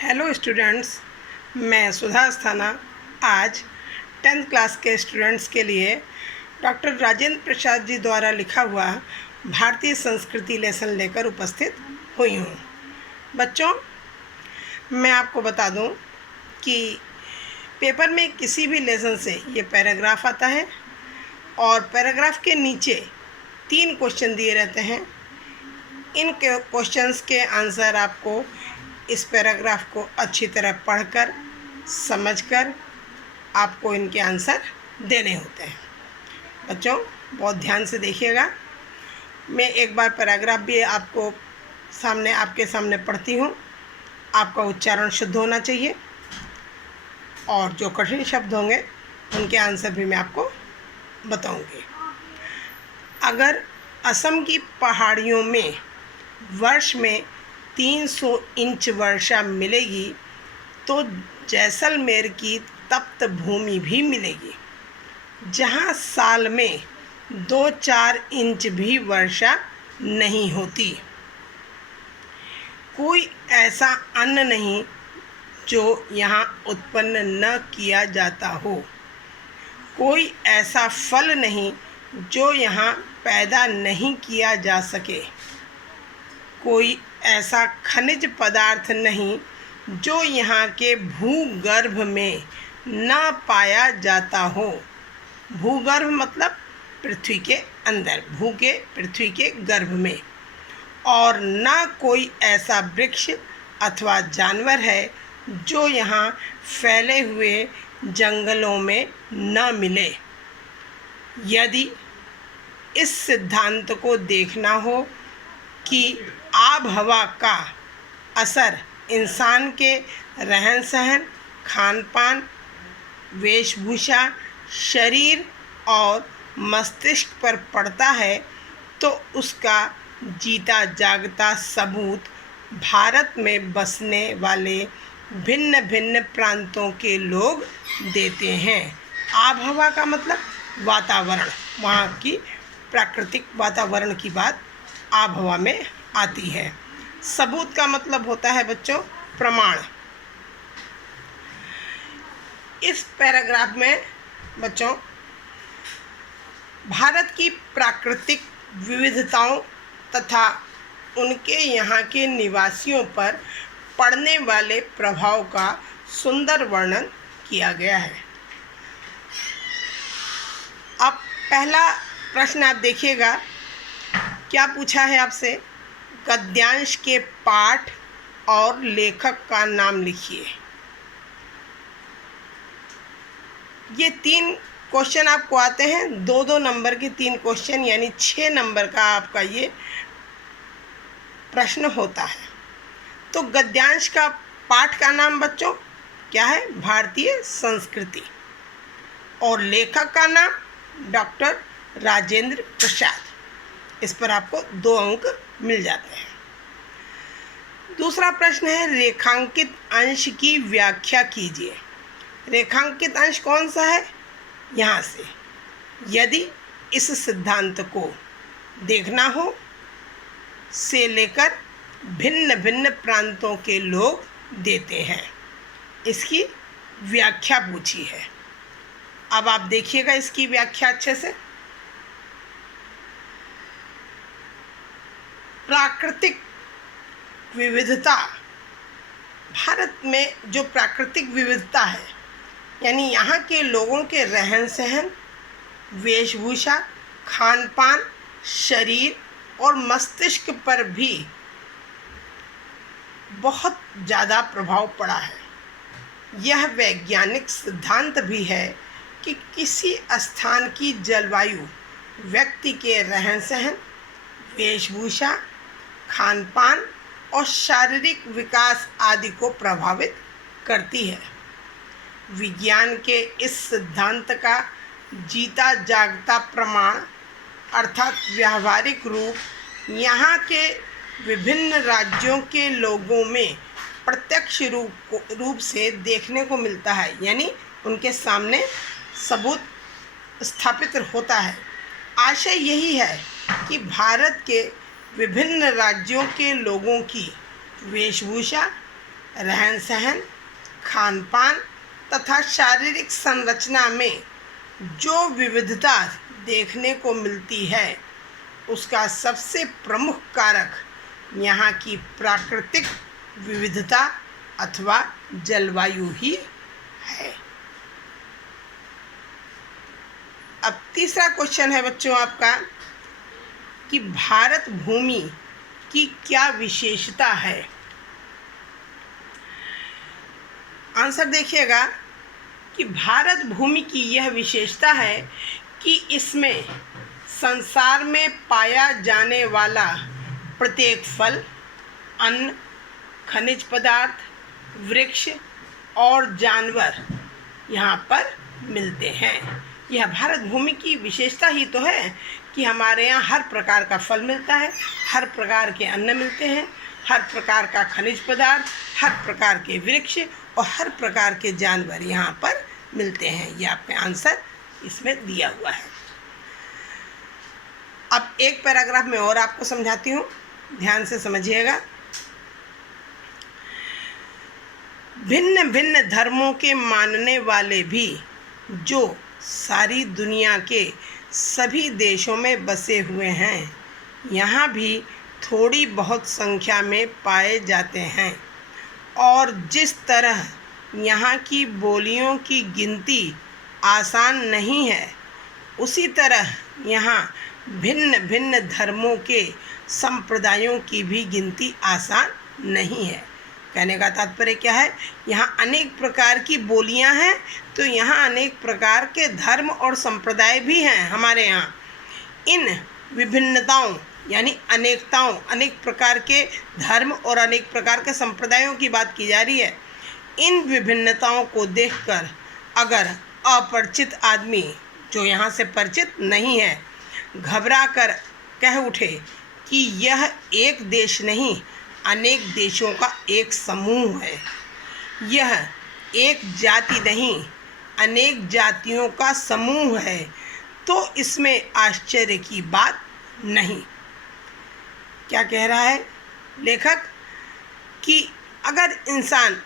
Hello students, मैं सुधा अस्थाना आज 10th class के स्टूडेंट्स के लिए डॉक्टर राजेंद्र प्रसाद जी द्वारा लिखा हुआ भारतीय संस्कृति लेसन लेकर उपस्थित हुई हूँ। बच्चों, मैं आपको बता दूँ कि पेपर में किसी भी लेसन से ये पैराग्राफ आता है और पैराग्राफ के नीचे 3 क्वेश्चन दिए रहते हैं। इन क्वेश्चंस के आंसर आपको इस पैराग्राफ को अच्छी तरह पढ़कर समझकर आपको इनके आंसर देने होते हैं। बच्चों, बहुत ध्यान से देखिएगा। मैं एक बार पैराग्राफ भी आपके सामने पढ़ती हूँ। आपका उच्चारण शुद्ध होना चाहिए और जो कठिन शब्द होंगे उनके आंसर भी मैं आपको बताऊँगी। अगर असम की पहाड़ियों में वर्ष में 300 इंच वर्षा मिलेगी तो जैसलमेर की तप्त भूमि भी मिलेगी, जहां साल में 2-4 इंच भी वर्षा नहीं होती। कोई ऐसा अन्न नहीं जो यहाँ उत्पन्न न किया जाता हो, कोई ऐसा फल नहीं जो यहाँ पैदा नहीं किया जा सके, कोई ऐसा खनिज पदार्थ नहीं जो यहाँ के भूगर्भ में न पाया जाता हो। भूगर्भ मतलब पृथ्वी के अंदर, पृथ्वी के गर्भ में। और न कोई ऐसा वृक्ष अथवा जानवर है जो यहाँ फैले हुए जंगलों में न मिले। यदि इस सिद्धांत को देखना हो कि आब हवा का असर इंसान के रहन सहन, खान पान, वेशभूषा, शरीर और मस्तिष्क पर पड़ता है, तो उसका जीता जागता सबूत भारत में बसने वाले भिन्न भिन्न प्रांतों के लोग देते हैं। आब हवा का मतलब वातावरण, वहाँ की प्राकृतिक वातावरण की बात आब हवा में आती है। सबूत का मतलब होता है बच्चों प्रमाण। इस पैराग्राफ में बच्चों भारत की प्राकृतिक विविधताओं तथा उनके यहाँ के निवासियों पर पड़ने वाले प्रभाव का सुंदर वर्णन किया गया है। अब पहला प्रश्न आप देखिएगा, क्या पूछा है आपसे? गद्यांश के पाठ और लेखक का नाम लिखिए। ये 3 क्वेश्चन आपको आते हैं, 2-2 नंबर के 3 क्वेश्चन, यानी 6 नंबर का आपका ये प्रश्न होता है। तो गद्यांश का पाठ का नाम बच्चों क्या है? भारतीय संस्कृति। और लेखक का नाम डॉक्टर राजेंद्र प्रसाद। इस पर आपको 2 अंक मिल जाते हैं। दूसरा प्रश्न है, रेखांकित अंश की व्याख्या कीजिए। रेखांकित अंश कौन सा है? यहाँ से। यदि इस सिद्धांत को देखना हो से लेकर भिन्न भिन्न प्रांतों के लोग देते हैं, इसकी व्याख्या पूछी है। अब आप देखिएगा इसकी व्याख्या अच्छे से। प्राकृतिक विविधता, भारत में जो प्राकृतिक विविधता है, यानी यहाँ के लोगों के रहन सहन, वेशभूषा, खान पान, शरीर और मस्तिष्क पर भी बहुत ज़्यादा प्रभाव पड़ा है। यह वैज्ञानिक सिद्धांत भी है कि किसी स्थान की जलवायु व्यक्ति के रहन सहन, वेशभूषा, खान पान और शारीरिक विकास आदि को प्रभावित करती है। विज्ञान के इस सिद्धांत का जीता जागता प्रमाण अर्थात व्यावहारिक रूप यहाँ के विभिन्न राज्यों के लोगों में प्रत्यक्ष रूप से देखने को मिलता है, यानी उनके सामने सबूत स्थापित होता है। आशय यही है कि भारत के विभिन्न राज्यों के लोगों की वेशभूषा, रहन सहन, खान पान तथा शारीरिक संरचना में जो विविधता देखने को मिलती है, उसका सबसे प्रमुख कारक यहाँ की प्राकृतिक विविधता अथवा जलवायु ही है। अब तीसरा क्वेश्चन है बच्चों आपका कि भारत भूमि की क्या विशेषता है। आंसर देखिएगा कि भारत भूमि की यह विशेषता है कि इसमें संसार में पाया जाने वाला प्रत्येक फल, अन्न, खनिज पदार्थ, वृक्ष और जानवर यहाँ पर मिलते हैं। यह भारत भूमि की विशेषता ही तो है कि हमारे यहाँ हर प्रकार का फल मिलता है, हर प्रकार के अन्न मिलते हैं, हर प्रकार का खनिज पदार्थ, हर प्रकार के वृक्ष और हर प्रकार के जानवर यहाँ पर मिलते हैं। ये आपका आंसर इसमें दिया हुआ है। अब एक पैराग्राफ में और आपको समझाती हूँ, ध्यान से समझिएगा। भिन्न भिन्न धर्मों के मानने वाले भी जो सारी दुनिया के सभी देशों में बसे हुए हैं, यहाँ भी थोड़ी बहुत संख्या में पाए जाते हैं और जिस तरह यहाँ की बोलियों की गिनती आसान नहीं है, उसी तरह यहाँ भिन्न भिन्न धर्मों के संप्रदायों की भी गिनती आसान नहीं है। कहने का तात्पर्य क्या है, यहाँ अनेक प्रकार की बोलियाँ हैं तो यहाँ अनेक प्रकार के धर्म और संप्रदाय भी हैं हमारे यहाँ। इन विभिन्नताओं यानी अनेकताओं, अनेक प्रकार के धर्म और अनेक प्रकार के संप्रदायों की बात की जा रही है। इन विभिन्नताओं को देखकर अगर अपरिचित आदमी जो यहाँ से परिचित नहीं है घबरा कर कह उठे कि यह एक देश नहीं अनेक देशों का एक समूह है, यह एक जाति नहीं अनेक जातियों का समूह है, तो इसमें आश्चर्य की बात नहीं। क्या कह रहा है लेखक कि अगर इंसान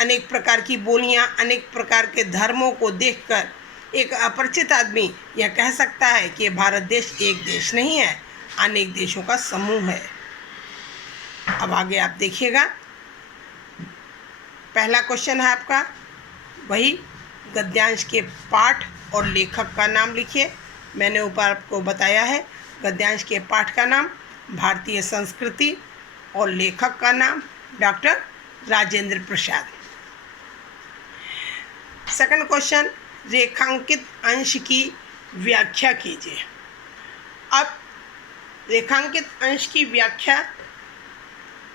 अनेक प्रकार की बोलियां, अनेक प्रकार के धर्मों को देखकर एक अपरिचित आदमी यह कह सकता है कि भारत देश एक देश नहीं है, अनेक देशों का समूह है। अब आगे आप देखिएगा, पहला क्वेश्चन है आपका वही गद्यांश के पाठ और लेखक का नाम लिखिए। मैंने ऊपर आपको बताया है गद्यांश के पाठ का नाम भारतीय संस्कृति और लेखक का नाम doctor Rajendra Prasad. Second question, रेखांकित अंश की व्याख्या कीजिए। अब रेखांकित अंश की व्याख्या,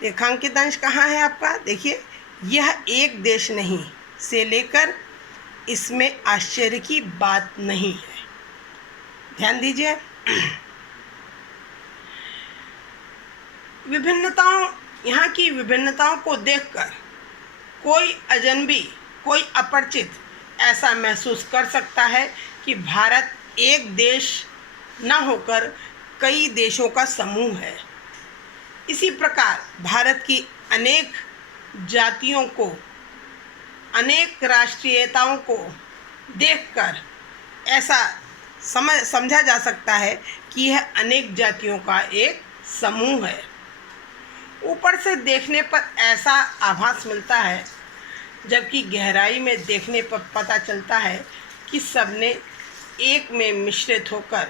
रेखांकित अंश कहाँ है आपका, देखिए यह एक देश नहीं से लेकर इसमें आश्चर्य की बात नहीं है। ध्यान दीजिए, विभिन्नताओं, यहाँ की विभिन्नताओं को देखकर कोई अजनबी, कोई अपरिचित ऐसा महसूस कर सकता है कि भारत एक देश न होकर कई देशों का समूह है। इसी प्रकार भारत की अनेक जातियों को, अनेक राष्ट्रीयताओं को देखकर ऐसा समझा जा सकता है कि यह अनेक जातियों का एक समूह है। ऊपर से देखने पर ऐसा आभास मिलता है, जबकि गहराई में देखने पर पता चलता है कि सबने एक में मिश्रित होकर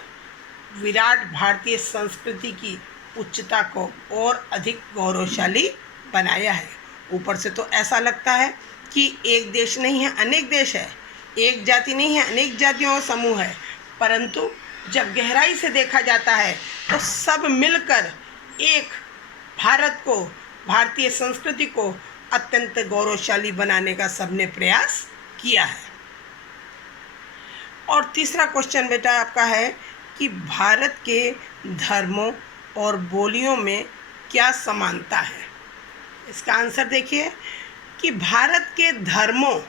विराट भारतीय संस्कृति की उच्चता को और अधिक गौरवशाली बनाया है। ऊपर से तो ऐसा लगता है कि एक देश नहीं है अनेक देश है, एक जाति नहीं है अनेक जातियों का समूह है, परंतु जब गहराई से देखा जाता है तो सब मिलकर एक भारत को, भारतीय संस्कृति को अत्यंत गौरवशाली बनाने का सबने प्रयास किया है। और तीसरा क्वेश्चन बेटा आपका है कि भारत के धर्मों और बोलियों में क्या समानता है। इसका आंसर देखिए कि भारत के धर्मों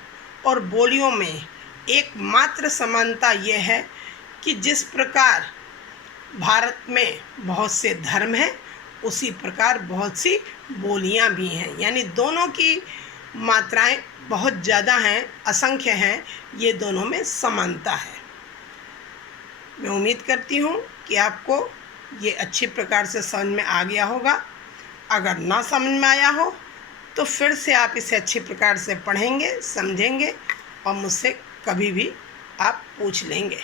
और बोलियों में एकमात्र समानता यह है कि जिस प्रकार भारत में बहुत से धर्म हैं, उसी प्रकार बहुत सी बोलियां भी हैं। यानी दोनों की मात्राएं बहुत ज़्यादा हैं, असंख्य हैं, ये दोनों में समानता है। मैं उम्मीद करती हूँ कि आपको ये अच्छी प्रकार से समझ में आ गया होगा। अगर ना समझ में आया हो तो फिर से आप इसे अच्छी प्रकार से पढ़ेंगे, समझेंगे और मुझसे कभी भी आप पूछ लेंगे।